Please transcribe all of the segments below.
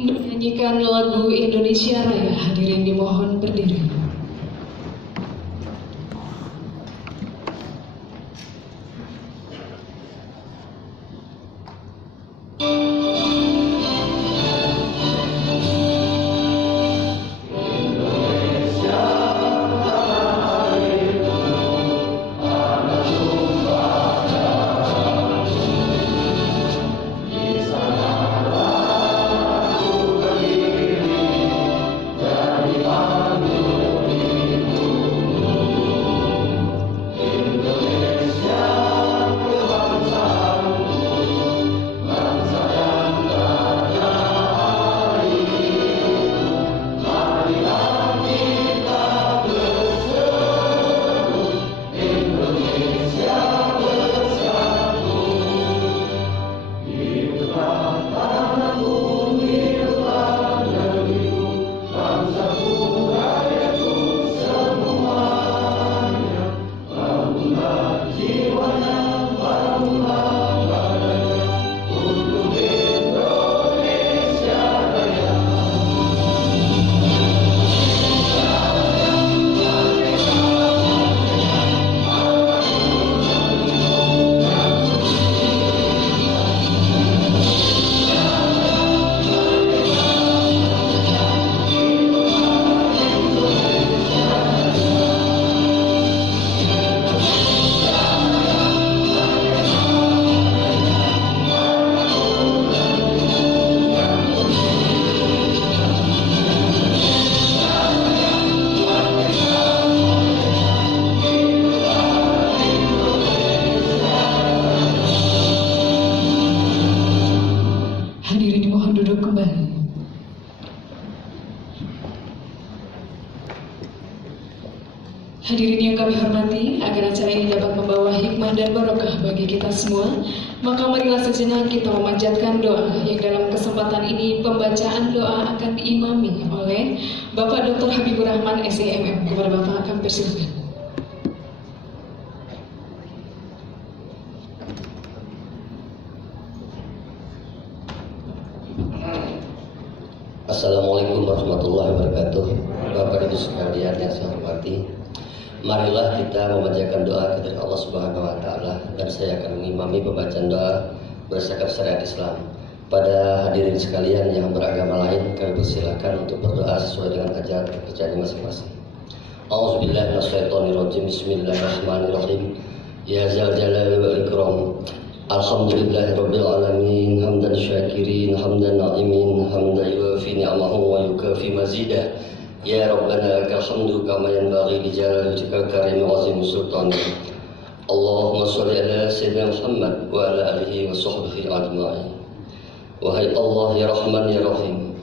menyanyikan lagu Indonesia Raya. Hadirin dimohon berdiri. Hadirin dimohon duduk kembali. Hadirin yang kami hormati, agar acara ini dapat membawa hikmah dan barokah bagi kita semua, maka marilah sejenak kita memanjatkan doa yang dalam kesempatan ini pembacaan doa akan diimami oleh Bapak Dr. Habibur Rahman SIMM. Kepada Bapak kami persilakan. Assalamualaikum warahmatullahi wabarakatuh. Bapak Ibu sekalian yang saya hormati, marilah kita memanjatkan doa kepada Allah Subhanahu wa taala, dan saya akan mengimami pembacaan doa berdasarkan syariat Islam. Pada hadirin sekalian yang beragama lain, kami persilakan untuk berdoa sesuai dengan ajaran kepercayaan masing-masing. A'udzubillahi minasyaitonirrajim. Bismillahirrahmanirrahim. Ya zal jalali wal ikram. Alhamdulillahirabbil alamin, hamdan syakirin, hamdan na'imin, hamdan yuwafi ni'amahu wa yukafi mazidah. Ya Rabbana lakal hamdu kama yanbaghi li jalali wajhika karim wa azim sultanik. Allahumma shalli ala sayyidina Muhammad wa ala alihi wa sahbihi ajma'in. Wahai Allah ya Rahman ya Rahim,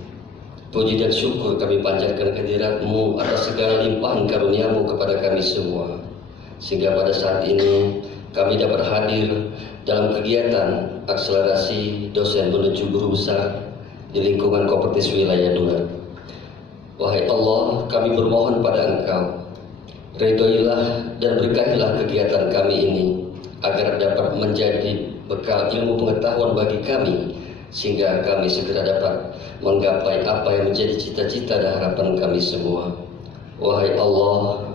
puji dan syukur kami panjatkan kehadirat-Mu atas segala limpahan karunia-Mu kepada kami semua, sehingga pada saat ini kami dapat hadir dalam kegiatan akselerasi dosen menuju guru besar di lingkungan Kopertis Wilayah 2. Wahai Allah, kami bermohon pada Engkau, ridhoilah dan berkahilah kegiatan kami ini, agar dapat menjadi bekal ilmu pengetahuan bagi kami, sehingga kami segera dapat menggapai apa yang menjadi cita-cita dan harapan kami semua. Wahai Allah,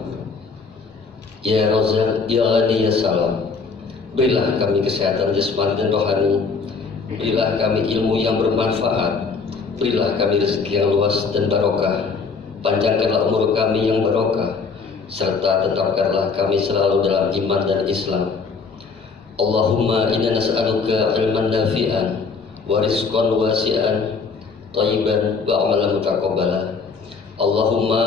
ya Razak, ya Ghani, ya Salam, berilah kami kesehatan jasmani dan rohani, berilah kami ilmu yang bermanfaat, berilah kami rezeki yang luas dan barokah, panjangkanlah umur kami yang barokah, serta tetapkanlah kami selalu dalam iman dan Islam. Allahumma inna nas'aluka ilman nafi'an wa rizqan wasi'an thayyiban wa amalan mutaqabbala. Allahumma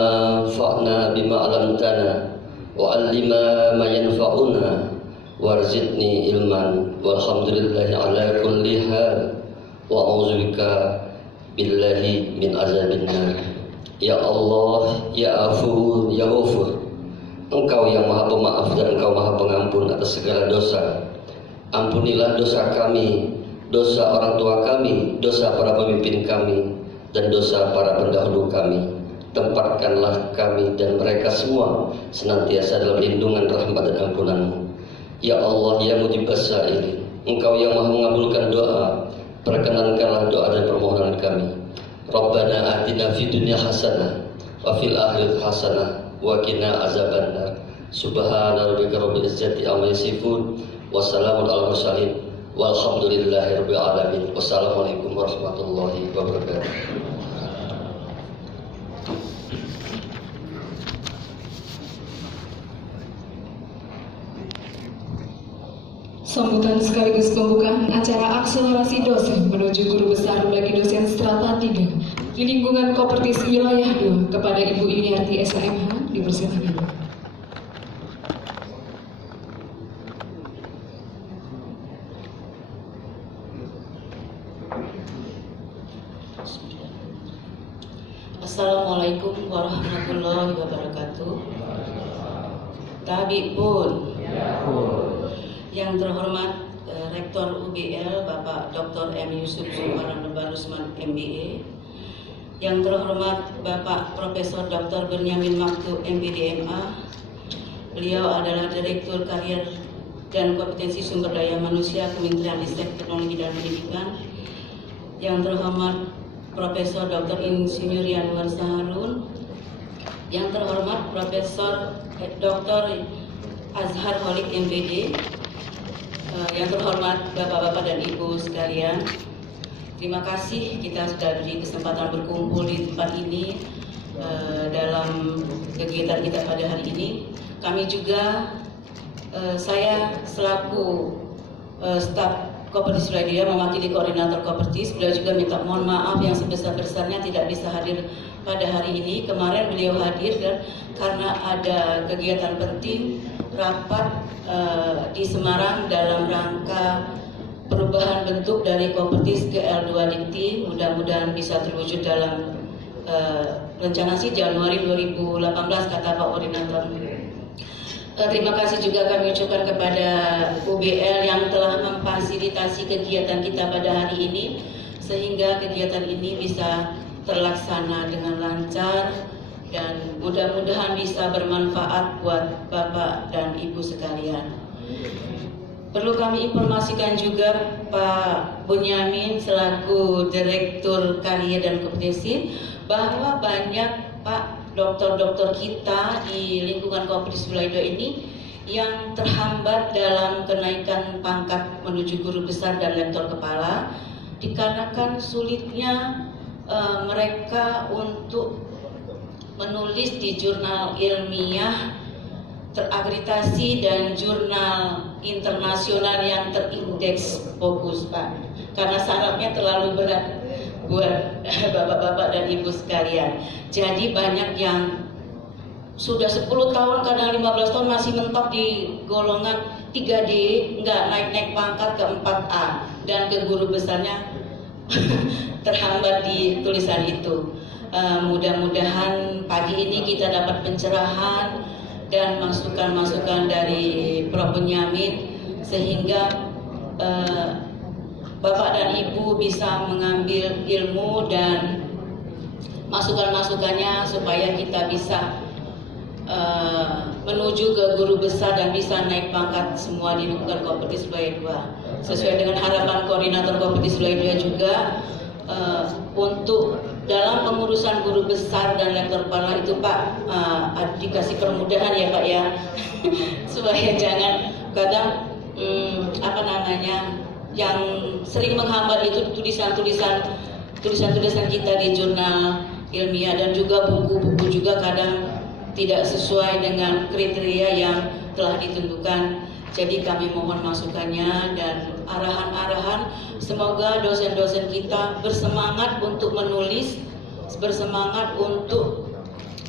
fa'na bima 'allamtana wa 'allimna ma yanfa'una warzuqni ilman walhamdulillahi ala kulli hal wa a'udzubika billahi min azabin nar. Ya Allah, ya Afuw, ya Ghafur, Engkau yang Maha Pemaaf dan Engkau Maha Pengampun atas segala dosa. Ampunilah dosa kami, dosa orang tua kami, dosa para pemimpin kami, dan dosa para pendahulu kami. Tempatkanlah kami dan mereka semua senantiasa dalam lindungan rahmat dan ampunan-Mu. Ya Allah, ya Mujibas Sa'ilin, Engkau yang Maha mengabulkan doa, perkenankanlah doa dan permohonan kami. Rabbana atina fid dunya hasanah wa fil akhirati hasanah wa qina azabannar. Subhana rabbika rabbil izzati amma yasifun wa salamun alal mursalin walhamdulillahi rabbil alamin. Wassalamualaikum warahmatullahi wabarakatuh. Sambutan sekaligus pembukaan acara akselerasi dosen menuju guru besar bagi dosen strata 3 di lingkungan Kopertis wilayah 2 kepada Ibu Yuniarti SHMH dipersilakan. Assalamualaikum warahmatullahi wabarakatuh. Tabibun. Yang terhormat Rektor UBL Bapak Dr. M. Yusuf Sumaran Rusman MBA, yang terhormat Bapak Profesor Dr. Benyamin Maktub MPD MA, beliau adalah Direktur Karier dan Kompetensi Sumber Daya Manusia Kementerian Ristek Teknologi dan Pendidikan, yang terhormat Profesor Dr. Insinyur Yanwar Saharun, yang terhormat Profesor Dr. Azhar Holik MPD, yang terhormat Bapak-Bapak dan Ibu sekalian, terima kasih kita sudah diberi kesempatan berkumpul di tempat ini dalam kegiatan kita pada hari ini. Kami juga, saya selaku staf Kopertis Wilayah mewakili koordinator Kopertis, beliau juga minta mohon maaf yang sebesar-besarnya tidak bisa hadir pada hari ini. Kemarin beliau hadir kan karena ada kegiatan penting rapat di Semarang dalam rangka perubahan bentuk dari Kopertis ke L2 Dikti. Mudah-mudahan bisa terwujud dalam rencana sih Januari 2018 kata Pak Koordinator. Terima kasih juga kami ucapkan kepada UBL yang telah memfasilitasi kegiatan kita pada hari ini sehingga kegiatan ini bisa terlaksana dengan lancar dan mudah-mudahan bisa bermanfaat buat Bapak dan Ibu sekalian. Perlu kami informasikan juga Pak Bunyamin selaku Direktur Karier dan Kompetensi bahwa banyak Pak dokter-dokter kita di lingkungan Kopertis Wilayah 2 ini yang terhambat dalam kenaikan pangkat menuju guru besar dan lektor kepala dikarenakan sulitnya mereka untuk menulis di jurnal ilmiah terakreditasi dan jurnal internasional yang terindeks fokus Pak, karena syaratnya terlalu berat buat bapak-bapak dan ibu sekalian. Jadi banyak yang sudah 10 tahun kadang 15 tahun masih mentok di golongan 3D, nggak naik-naik pangkat ke 4A dan ke guru besarnya terhambat di tulisan itu. Mudah-mudahan pagi ini kita dapat pencerahan dan masukan-masukan dari Prof. Bunyamin sehingga Bapak dan Ibu bisa mengambil ilmu dan masukan-masukannya supaya kita bisa menuju ke guru besar dan bisa naik pangkat semua di lingkungan Kopertis Wilayah 2. Sesuai dengan harapan koordinator Kopertis Wilayah 2 juga untuk dalam pengurusan guru besar dan lektor kepala itu Pak dikasih permudahan ya Pak ya supaya jangan kadang yang sering menghambat itu tulisan-tulisan kita di jurnal ilmiah dan juga buku-buku juga kadang tidak sesuai dengan kriteria yang telah ditentukan. Jadi kami mohon masukannya dan arahan-arahan. Semoga dosen-dosen kita bersemangat untuk menulis, bersemangat untuk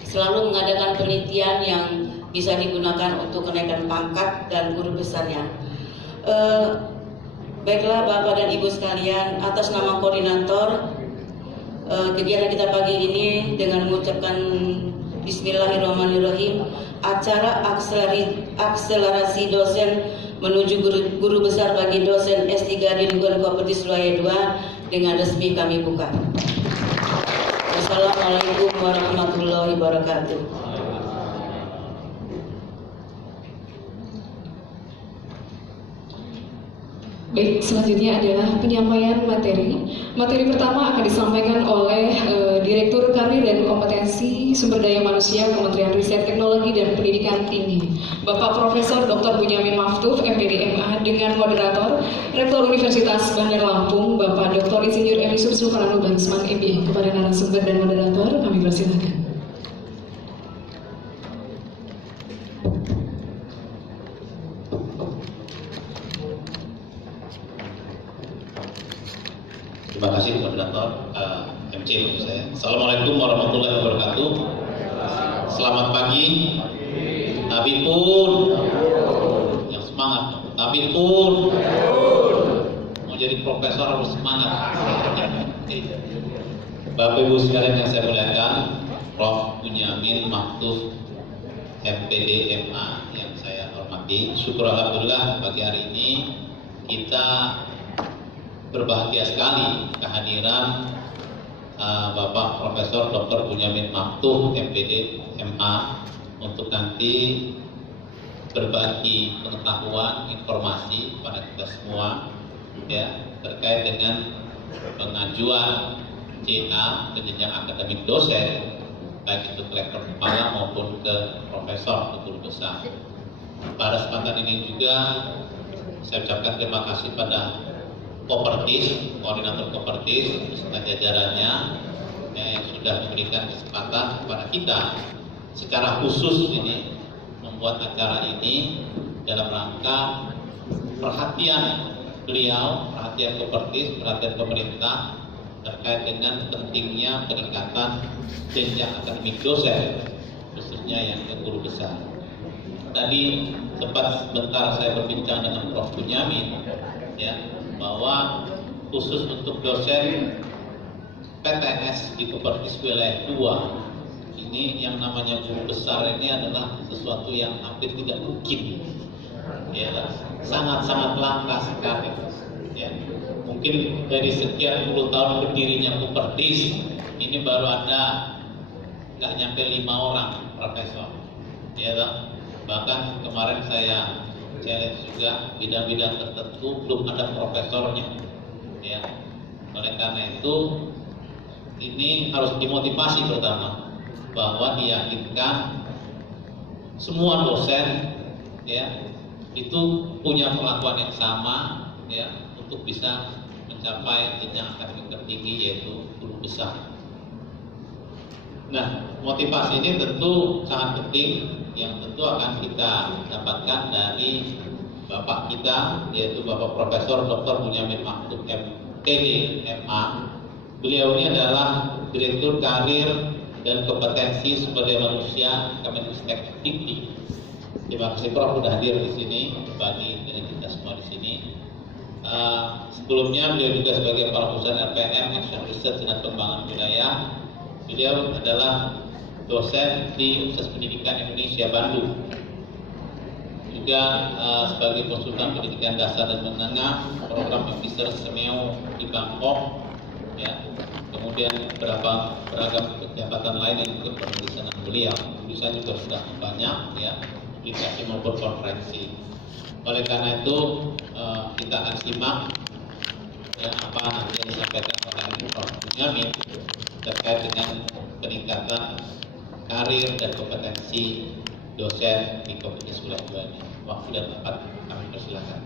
selalu mengadakan penelitian yang bisa digunakan untuk kenaikan pangkat dan guru besarnya. Baiklah Bapak dan Ibu sekalian, atas nama koordinator kegiatan kita pagi ini dengan mengucapkan Bismillahirrahmanirrahim, acara akselerasi dosen menuju guru besar bagi dosen S3 di lingkungan Kopertis Wilayah 2 dengan resmi kami buka. Wassalamualaikum warahmatullahi wabarakatuh. Baik, selanjutnya adalah penyampaian materi. Materi pertama akan disampaikan oleh Direktur Karir dan Kompetensi Sumber Daya Manusia Kementerian Riset Teknologi dan Pendidikan Tinggi, Bapak Profesor Dr. Bunyamin Maftuf, MPD MA, dengan moderator Rektor Universitas Bandar Lampung, Bapak Dr. Insinyur M. Yusuf Sukarno Bansman, MBA. Kepada narasumber dan moderator, kami persilakan. Terima kasih moderator MC maksud saya. Assalamualaikum warahmatullahi wabarakatuh. Selamat pagi. Tapi pun yang semangat. Tapi pun mau jadi profesor harus semangat. Bapak Ibu sekalian yang saya muliakan, Prof. Bunyamin Maftuf MPD MA yang saya hormati. Syukur alhamdulillah pagi hari ini kita berbahagia sekali kehadiran Bapak Profesor Dr. Bunyamin Maftuf MPD MA untuk nanti berbagi pengetahuan, informasi pada kita semua ya terkait dengan pengajuan JA ke jenjang akademik dosen baik itu ke lektor kepala maupun ke profesor atau guru besar. Pada kesempatan ini juga saya ucapkan terima kasih pada Kopertis, koordinator Kopertis beserta jajarannya yang sudah memberikan kesempatan kepada kita secara khusus ini membuat acara ini dalam rangka perhatian beliau, perhatian Kopertis, perhatian pemerintah terkait dengan pentingnya peningkatan jenjang akademik dosen khususnya yang ke guru besar. Tadi sempat sebentar saya berbincang dengan Prof. Bunyamin ya bahwa khusus untuk dosen PTS di Kopertis wilayah 2 ini yang namanya guru besar ini adalah sesuatu yang hampir tidak mungkin ya, sangat-sangat langka sekali ya. Mungkin dari sekian puluh tahun berdirinya Kopertis ini baru ada nggak nyampe 5 orang profesor ya, bahkan kemarin saya challenge juga bidang-bidang tertentu belum ada profesornya ya. Oleh karena itu ini harus dimotivasi pertama bahwa diyakinkan semua dosen ya itu punya perlakuan yang sama ya untuk bisa mencapai jenjang akademik tertinggi yaitu guru besar. Nah, motivasi ini tentu sangat penting yang tentu akan kita dapatkan dari Bapak kita yaitu Bapak Profesor Dr. Bunyamin Maftuf MPD MA. Beliau ini adalah Direktur Karir dan Kompetensi Sumber Daya Manusia Kemenristek Dikti. Terima kasih Prof sudah hadir di sini bagi dengan kita semua di sini. Sebelumnya beliau juga sebagai Kepala Pusat RPM Action Research dan Pengembangan Wilayah. Beliau adalah dosen di Universitas Pendidikan Indonesia Bandung, juga sebagai konsultan pendidikan dasar dan menengah program Magister Semeo di Bangkok ya. Kemudian beragam jabatan lain yang ikut penulisan beliau. Tulisan juga sudah banyak ya, publikasi maupun konferensi. Oleh karena itu kita akan simak ya, apa nanti yang disampaikan oleh Prof. Bunyamin terkait dengan peningkatan karir dan kompetensi dosen di Kopertis wilayah 2 ini. Waktu dan tempat kami persilakan.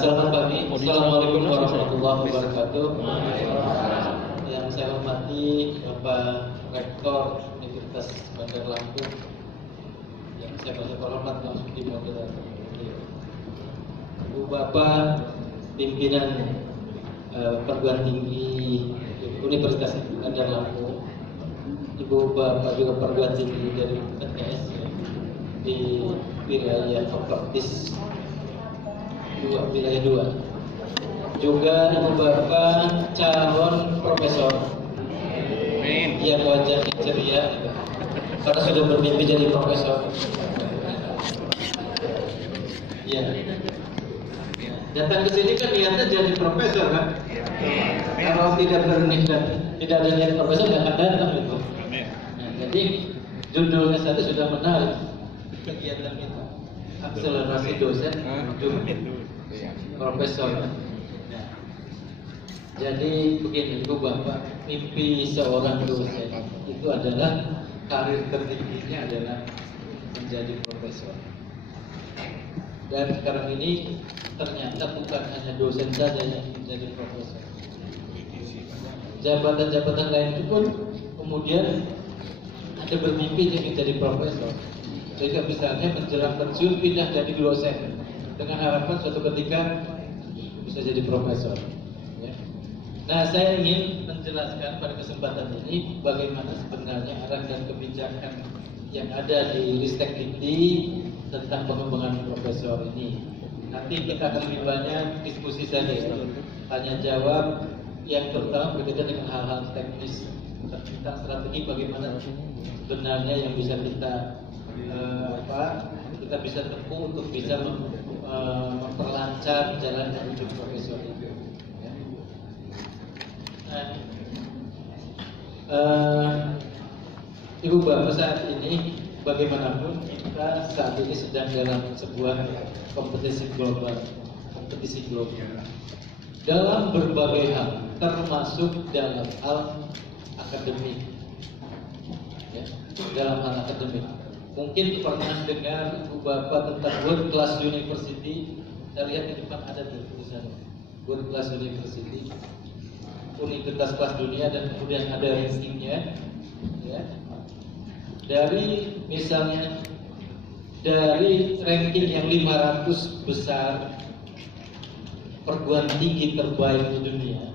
Selamat pagi. Assalamualaikum warahmatullahi wabarakatuh. Yang saya hormati Bapak Rektor Universitas Bandar Lampung, yang saya hormat langsung di moderator, Ibu Bapak pimpinan perguruan tinggi Universitas Bandar Lampung, Ibu Bapak juga perguruan tinggi dari PTS di wilayah Fakultas wilayah 2, juga Ibu Bapak calon profesor yang wajahnya ceria karena sudah bermimpi jadi profesor. Ya, datang ke sini kan niatnya jadi profesor kan? Kalau tidak berniat, tidak ada niat profesor nggak akan datang itu. Nah, jadi judulnya saja sudah menarik kegiatan kita, akselerasi dosen menuju profesor. Nah, jadi begini Bu Bapak, mimpi seorang dosen itu adalah karir tertingginya adalah menjadi profesor. Dan sekarang ini ternyata bukan hanya dosen saja yang menjadi profesor. Jabatan-jabatan lain itu pun kemudian ada bermimpi ingin jadi profesor. Sehingga misalnya menjelang pensiun pindah jadi dosen dengan harapan suatu ketika bisa jadi profesor. Ya. Nah, saya ingin menjelaskan pada kesempatan ini bagaimana sebenarnya arah dan kebijakan yang ada di Ristek Dikti tentang pengembangan profesor ini. Nanti kita akan lebih banyak diskusi saja, tanya jawab yang terutama berkaitan dengan hal-hal teknis tentang strategi bagaimana sebenarnya yang bisa kita kita bisa tempuh untuk bisa memperlancar jalan menuju profesor itu. Ya. Ibu Bapak, saat ini bagaimanapun kita saat ini sedang dalam sebuah kompetisi global dalam berbagai hal, termasuk dalam hal akademik. Ya, dalam hal akademik. Mungkin pernah dengar Ibu Bapak tentang World Class University. Saya lihat di depan ada tulisan World Class University, universitas kelas dunia, dan kemudian ada rankingnya. Ya. Dari misalnya dari ranking yang 500 besar perguruan tinggi terbaik di dunia,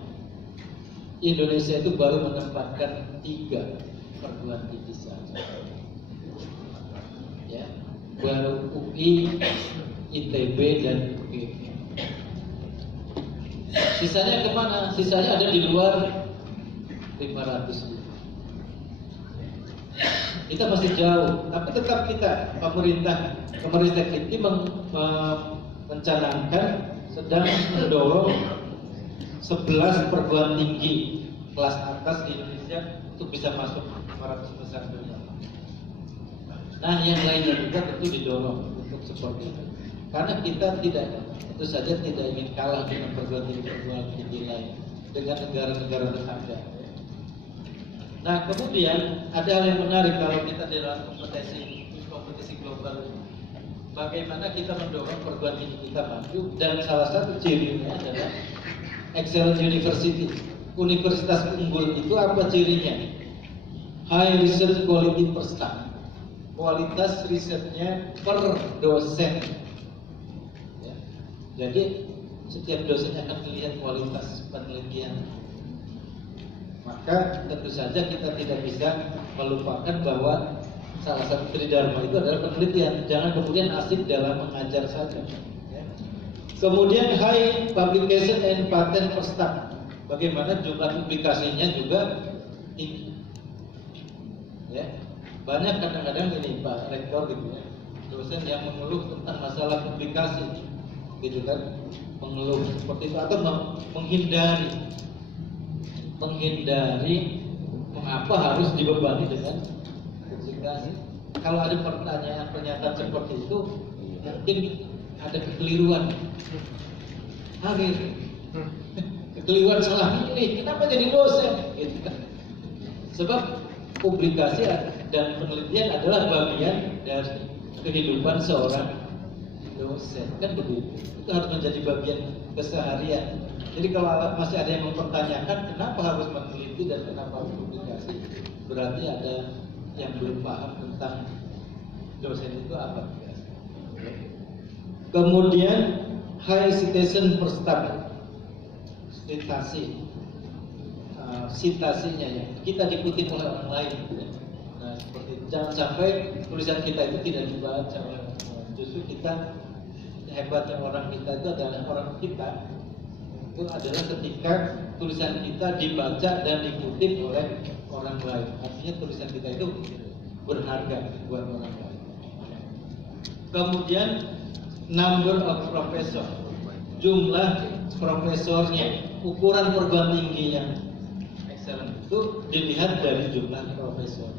Indonesia itu baru menempatkan 3 perguruan tinggi saja. Ya, baru UI, ITB, dan UGM. Sisanya kemana? Sisanya ada di luar 500. Kita masih jauh, tapi tetap kita pemerintah ini mencanangkan sedang mendorong 11 perguruan tinggi kelas atas di Indonesia untuk bisa masuk 500 besar dunia. Nah, yang lainnya juga tentu didorong untuk seperti itu. Karena kita tentu saja tidak ingin kalah dengan perguruan tinggi lain, dengan negara-negara tetangga. Nah, kemudian ada hal yang menarik kalau kita dalam kompetisi global. Bagaimana kita mendorong perguruan tinggi kita maju, dan salah satu cirinya adalah excellent university. Universitas unggul itu apa cirinya? High research quality per staff. Kualitas risetnya per dosen. Ya. Jadi setiap dosen akan melihat kualitas penelitian. Maka tentu saja kita tidak bisa melupakan bahwa salah satu tridharma itu adalah penelitian. Jangan kemudian asik dalam mengajar saja. Ya. Kemudian high publication and patent per staff. Bagaimana jumlah publikasinya juga tinggi. Ya. Banyak kadang-kadang ini Pak Rektor gitu ya, dosen yang mengeluh tentang masalah publikasi, gitu kan, mengeluh seperti itu atau menghindari mengapa harus dibebani dengan publikasi. Kalau ada pernyataan seperti itu, mungkin ada kekeliruan. Kekeliruan salah ini, kenapa jadi dosen? Gitu kan. Sebab publikasi dan penelitian adalah bagian dari kehidupan seorang dosen, kan begitu. Itu harus menjadi bagian keseharian. Jadi kalau masih ada yang mempertanyakan kenapa harus meneliti dan kenapa harus publikasi, berarti ada yang belum paham tentang dosen itu apa. Kemudian high citation per staff, citasinya ya, kita dikutip oleh orang lain. Nah, seperti itu. Jangan sampai tulisan kita itu tidak dibaca oleh orang lain. Justru kita, hebatnya orang kita itu adalah orang kita itu adalah ketika tulisan kita dibaca dan dikutip oleh orang lain. Artinya tulisan kita itu berharga buat orang lain. Kemudian number of professor, jumlah profesornya, ukuran perguruan tinggi yang excellent itu dilihat dari jumlah profesor.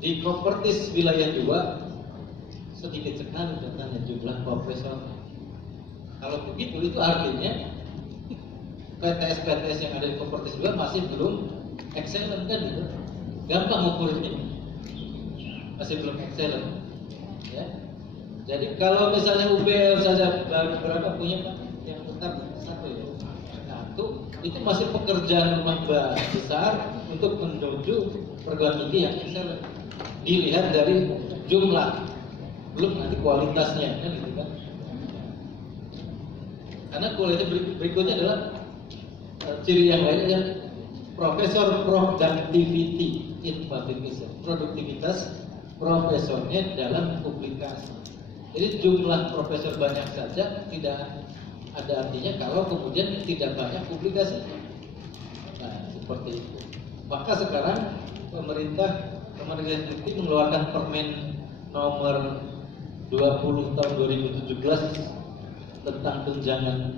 Di Kopertis wilayah 2 sedikit sekali datanya jumlah profesor. Kalau begitu itu artinya PTS yang ada di Kopertis 2 masih belum excellent kan gitu. Gampang ukurnya, masih belum excellent. Ya. Jadi kalau misalnya UBL saja berapa punya Pak? Yang tetap satu ya. Satu itu masih pekerjaan rumah besar untuk menuju perguruan tinggi yang excellent. Dilihat dari jumlah, belum nanti kualitasnya kan gitu kan. Karena kualitas berikutnya adalah ciri yang lainnya, profesor productivity in publication, produktivitas profesornya dalam publikasi. Jadi jumlah profesor banyak saja tidak ada artinya kalau kemudian tidak banyak publikasi. Nah, seperti itu. Maka sekarang pemerintah Dikti mengeluarkan Permen nomor 20 tahun 2017 tentang tunjangan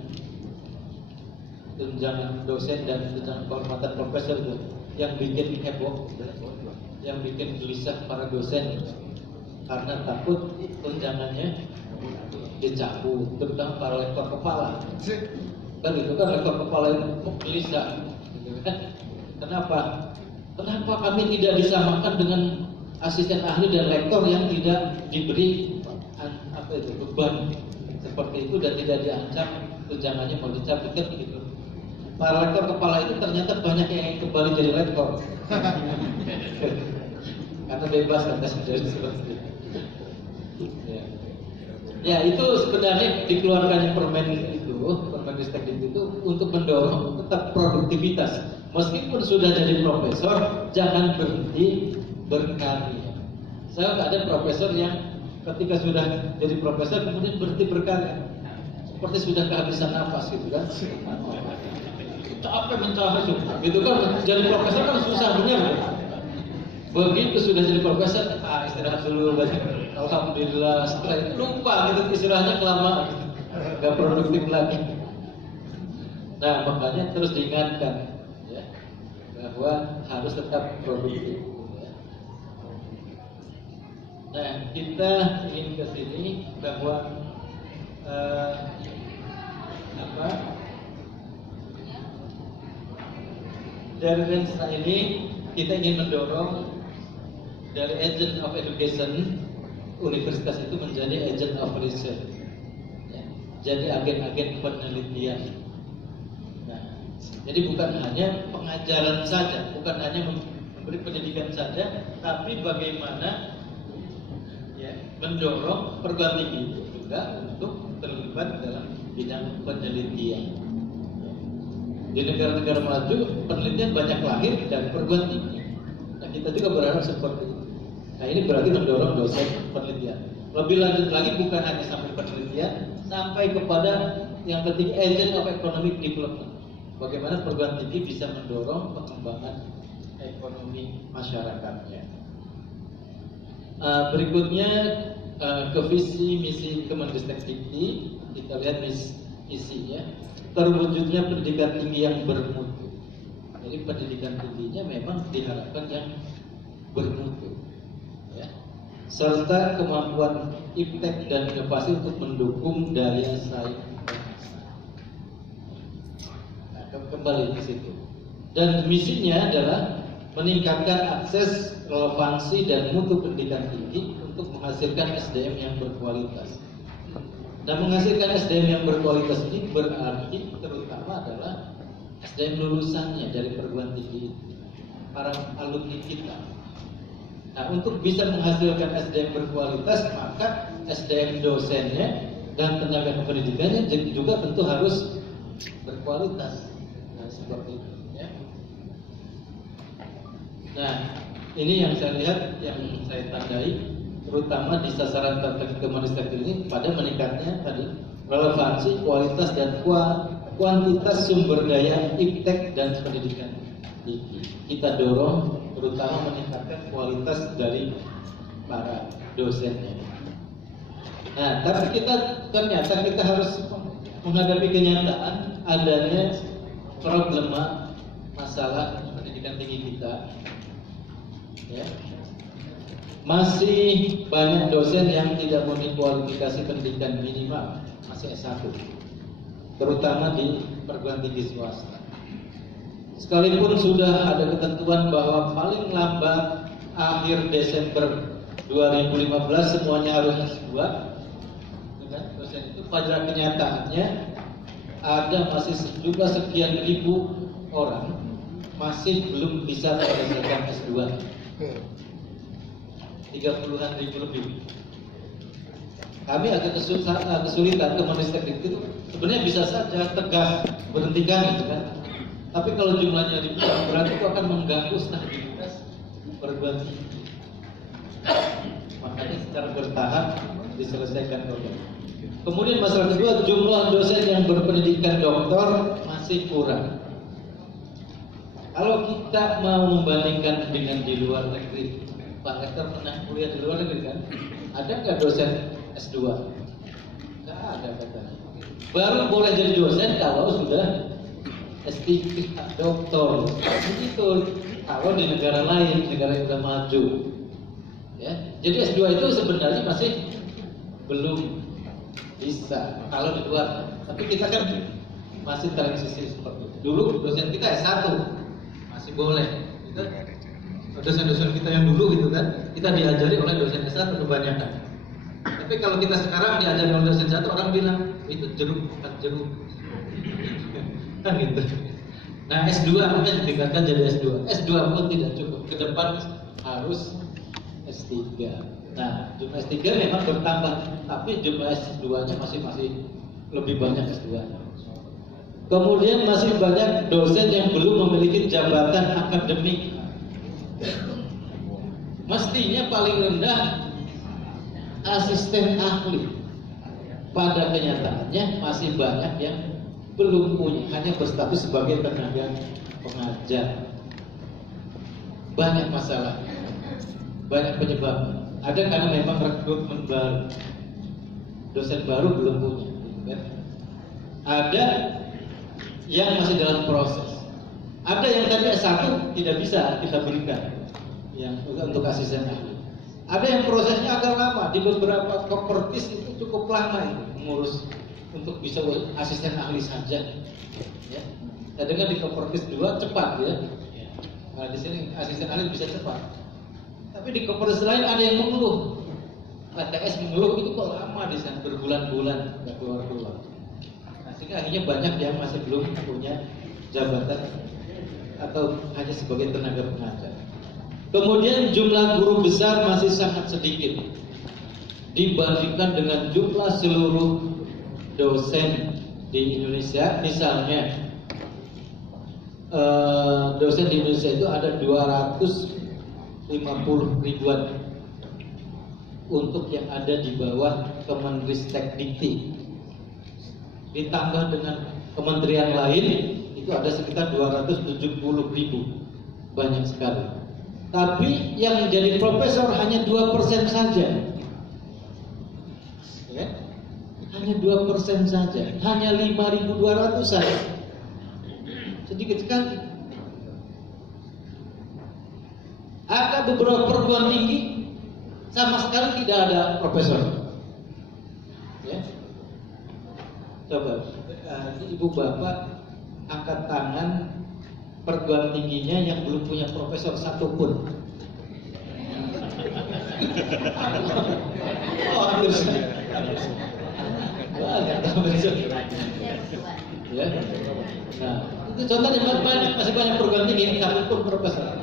dosen dan tunjangan kehormatan profesor itu yang bikin heboh, yang bikin gelisah para dosen karena takut tunjangannya dicabut, terutama para lektor kepala. Kan itu kan lektor kepala itu gelisah, gitu kan? Kenapa kami tidak disamakan dengan asisten ahli dan lektor yang tidak diberi beban seperti itu dan tidak diancam tunjangannya mau dicabut kan begitu. Para lektor kepala itu ternyata banyak yang ingin kembali jadi lektor karena bebas kata dari seperti itu. Ya itu sebenarnya dikeluarkannya permen Ristek itu untuk mendorong tetap produktivitas. Meskipun sudah jadi profesor, jangan berhenti berkarya. Saya ada profesor yang ketika sudah jadi profesor kemudian berhenti berkarya, seperti sudah kehabisan nafas gitu kan. Capek mencari gitu kan. Jadi profesor kan susah benar. Begitu sudah jadi profesor, istirahat dulu. Alhamdulillah, setelah itu lupa gitu, istirahatnya kelamaan, nggak produktif lagi. Nah makanya terus diingatkan ya, bahwa harus tetap produktif. Nah, kita ingin ke sini bahwa dari Rensa ini kita ingin mendorong dari agent of education, universitas itu menjadi agent of research, ya, jadi agen-agen penelitian. Nah, jadi bukan hanya pengajaran saja, bukan hanya memberi pendidikan saja, tapi bagaimana ya, mendorong perguruan tinggi itu juga untuk terlibat dalam bidang penelitian. Di negara-negara maju penelitian banyak lahir dari perguruan tinggi. Nah, kita juga berharap seperti itu. Nah, ini berarti mendorong dosen penelitian. Lebih lanjut lagi bukan hanya sampai penelitian, sampai kepada yang ketiga agent of economic development. Bagaimana perguruan tinggi bisa mendorong pengembangan ekonomi masyarakatnya. Berikutnya ke visi misi Kemendikbudristekdikti, kita lihat isinya, terwujudnya pendidikan tinggi yang bermutu. Jadi pendidikan tingginya memang diharapkan yang bermutu, ya, serta kemampuan iptek dan inovasi untuk mendukung daya saing. Nah, kembali ke situ. Dan misinya adalah meningkatkan akses, relevansi dan mutu pendidikan tinggi untuk menghasilkan SDM yang berkualitas. Dan menghasilkan SDM yang berkualitas ini berarti terutama adalah SDM lulusannya dari perguruan tinggi, para alumni kita. Nah, untuk bisa menghasilkan SDM berkualitas, maka SDM dosennya dan tenaga pendidikannya juga tentu harus berkualitas. Nah, seperti itu, ya. Nah, ini yang saya lihat, yang saya tandai, terutama di sasaran tertentu Kemendikbud ini pada meningkatnya tadi relevansi, kualitas dan kuantitas sumber daya iptek dan pendidikan tinggi. Kita dorong terutama meningkatkan kualitas dari para dosennya. Nah, tapi ternyata kita harus menghadapi kenyataan adanya problema masalah pendidikan tinggi kita. Ya. Masih banyak dosen yang tidak memiliki kualifikasi pendidikan minimal, masih S1, terutama di perguruan tinggi swasta. Sekalipun sudah ada ketentuan bahwa paling lambat akhir Desember 2015 semuanya harus S2, dosen itu pada kenyataannya ada masih sejumlah sekian ribu orang masih belum bisa menyelesaikan S2. 30-an ribu lebih. Kami agak kesulitan. Kemendikbud itu sebenarnya bisa saja tegas berhentikan, gitu kan. Tapi kalau jumlahnya ribuan, berarti itu akan mengganggu stabilitas perguruan tinggi. Makanya secara bertahap diselesaikan dulu. Kemudian masalah kedua, jumlah dosen yang berpendidikan doktor masih kurang. Kalau kita mau membandingkan dengan di luar negeri, Pak Rektor pernah kuliah di luar negeri kan? Ada nggak dosen S2? Nggak ada katanya. Baru boleh jadi dosen kalau sudah S3 doktor. Begitu. Kalau di negara lain, negara yang sudah maju, ya. Jadi S2 itu sebenarnya masih belum bisa kalau di luar. Tapi kita kan masih transisi seperti itu. Dulu dosen kita S1 masih boleh. Dosen-dosen kita yang dulu gitu kan, kita diajari oleh dosen S1 kebanyakan. Tapi kalau kita sekarang diajari oleh dosen S1, orang bilang itu jeruk bukan jeruk. Kan gitu. Nah, S2 makanya ditingkatkan jadi S2. S2 pun tidak cukup. Ke depan harus S3. Nah, jumlah S3 memang bertambah, tapi jumlah S2-nya masih lebih banyak S2. Kemudian masih banyak dosen yang belum memiliki jabatan akademik. Mestinya paling rendah asisten ahli. Pada kenyataannya masih banyak yang belum punya, hanya berstatus sebagai tenaga pengajar. Banyak masalah, banyak penyebab. Ada karena memang rekrutmen baru, dosen baru belum punya, kan? Ada yang masih dalam proses. Ada yang tadi S1 tidak bisa kita berikan yang untuk asisten ahli. Ada yang prosesnya agak lama, di beberapa kopertis itu cukup lama itu mengurus untuk bisa asisten ahli saja. Ya. Saya dengar di kopertis 2 cepat ya. Nah, di sini asisten ahli bisa cepat. Tapi di kopertis lain ada yang mengeluh. PTS mengeluh itu kok lama di sana, berbulan-bulan nggak keluar-keluar. Nah, sehingga akhirnya banyak yang masih belum punya jabatan atau hanya sebagai tenaga pengajar. Kemudian jumlah guru besar masih sangat sedikit dibandingkan dengan jumlah seluruh dosen di Indonesia. Misalnya dosen di Indonesia itu ada 250 ribuan untuk yang ada di bawah Kemenristek-Dikti. Ditambah dengan kementerian lain itu ada sekitar 270 ribu, banyak sekali. Tapi yang menjadi profesor hanya 2% saja, ya? Hanya 2% saja, hanya 5.200 saja, sedikit sekali. Ada beberapa perguruan tinggi sama sekali tidak ada profesor. Ya. Coba ibu bapak angkat tangan perguruan tingginya yang belum punya profesor satupun. Oh, hampir semua. Ya. Nah, itu contohnya masih banyak perguruan tinggi satupun profesor.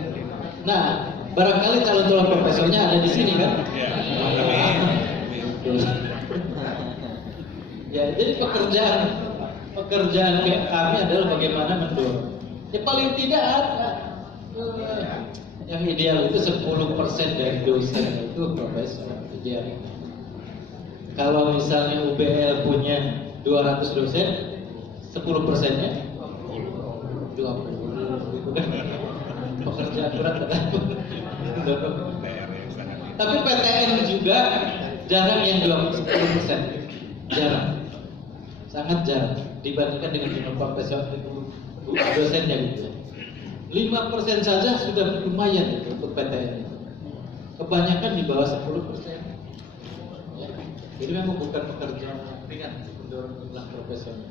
Nah, barangkali calon profesornya ada di sini kan? Ya, jadi pekerjaan kami adalah bagaimana mendorong. Ya paling tidak ada. Yang ideal itu 10% dari dosen itu profesor ideal. Kalau misalnya UBL punya 200 dosen, 10%-nya 20. Pekerjaan berat kan? Tapi PTN juga jarang yang 10%, jarang, sangat jarang dibandingkan dengan jumlah profesor dosennya gitu. 5% saja sudah lumayan gitu, untuk PTN. Kebanyakan di bawah 10%. Ya. Jadi memang bukan pekerjaan ringan mendorong jumlah profesornya.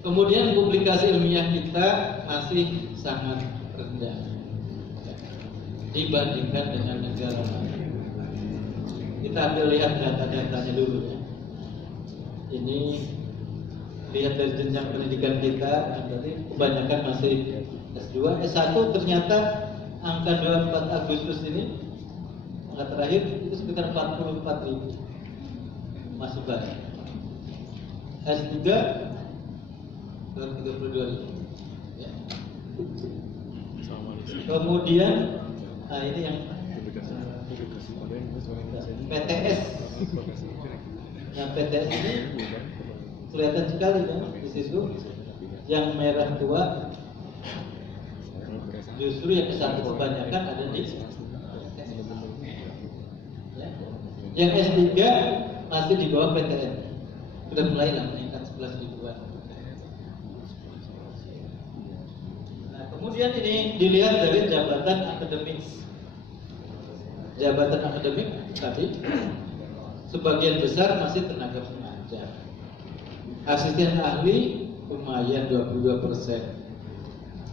Kemudian publikasi ilmiah kita masih sangat rendah dibandingkan dengan negara lain. Kita ambil lihat data-datanya dulu ya. Ini lihat dari jenjang pendidikan kita, tadi kebanyakan masih S2, S1 ternyata angka 24 Agustus ini angka terakhir itu sekitar 44.000, masih banyak. S3 32.000. Ya. Kemudian, nah ini yang PTS. Nah PTS ini kelihatan sekali kan di situ, yang merah tua justru yang S1 kebanyakan ada di ya. Yang S3 masih di bawah PTN, sudah mulai lah meningkat 11 ribuan. Nah kemudian ini dilihat dari jabatan akademik. Jabatan akademik tadi sebagian besar masih tenaga pengajar. Asisten ahli lumayan 22%,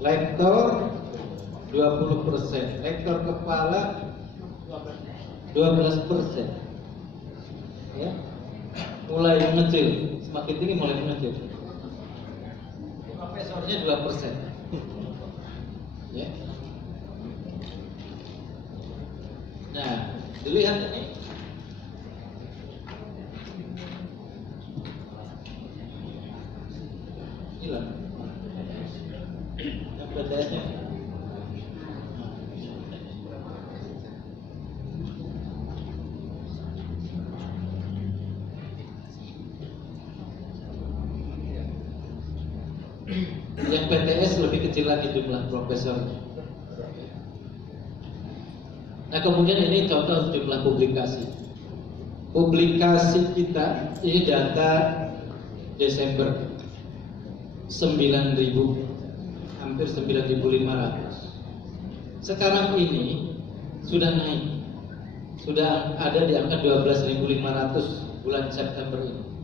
lektor 20%, lektor kepala 12%. Ya, mulai mengecil, semakin tinggi mulai mengecil. Profesornya 2%. Ya. Nah, dilihat ini. Hilang. Yang PTS-nya. Yang PTS lebih kecil lagi jumlah profesornya. Nah kemudian ini contoh jumlah publikasi. Publikasi kita ini data Desember 9.000, hampir 9.500. Sekarang ini sudah naik sudah ada di angka 12.500 bulan September ini.